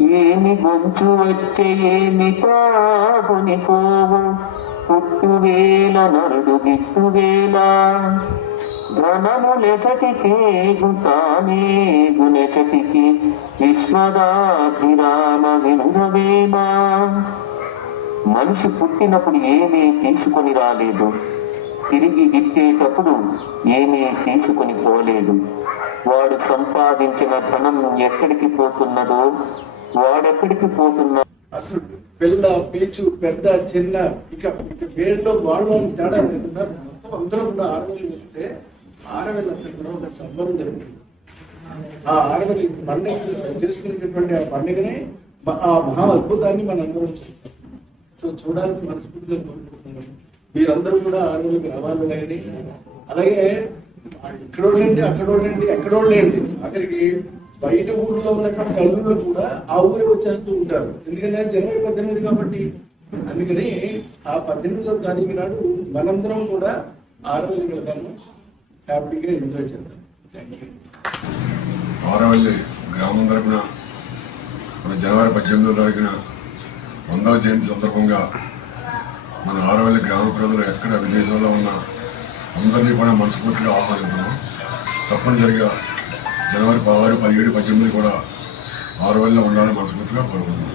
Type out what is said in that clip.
ఏమి గొంతు వచ్చే ఏమి తాగుని పోవు పుట్టువేల నరుడు గిట్టువేల ధనములెచటికే గుతానేగునెచటికి విశ్వదాభిరామ వినురవేమా. మనిషి పుట్టినప్పుడు ఏమీ తీసుకొని రాలేదు, తిరిగి గిట్టేటప్పుడు ఏమీ తీసుకొని పోలేదు. వాడు సంపాదించిన ధనం ఎక్కడికి పోతున్నదో, వాడెక్కడికి పోతున్నా. అసలు పిల్ల పీచు పెద్ద చిన్న ఇక వేళ్ళలో వాళ్ళు తేడా లేకుండా మొత్తం అందరూ కూడా 6 వేలు వేస్తే 6 వేలంతా కూడా ఒక సంబరం జరుగుతుంది. ఆ 6 వేలు పండుగ చేసుకునేటటువంటి ఆ పండుగని ఆ మహా అద్భుతాన్ని మన అందరం చేస్తాం. సో చూడాలని మనస్ఫూర్తిగా కోరుకుంటున్నాం. మీరందరూ కూడా 6 వేలకు రావాలి. అలాగే ఇక్కడోళ్ళండి అక్కడోళ్ళండి ఎక్కడోళ్ళండి అక్కడికి బయట ఊళ్ళో ఉన్నటువంటి అల్లుళ్ళు కూడా ఆ ఊరికి వచ్చేస్తూ ఉంటారు. ఎందుకంటే జనవరి 18 కాబట్టి. అందుకని ఆ 18వ తారీఖు నాడు మనందరం కూడా 6 వేలకు వెళ్తాము, హ్యాపీగా ఎంజాయ్ చేద్దాం. ఆరవల్లి గ్రామం తరపున మన జనవరి 18వ తారీఖున 100వ జయంతి సందర్భంగా మన ఆరవల్లి గ్రామ ప్రజలు ఎక్కడ విదేశాల్లో ఉన్న అందరినీ కూడా మనస్ఫూర్తిగా ఆహ్వానిస్తున్నాం. తప్పనిసరిగా జనవరి 16, 17, 18 కూడా ఆరవల్లిలో ఉండాలని మనస్ఫూర్తిగా కోరుకుంటున్నాం.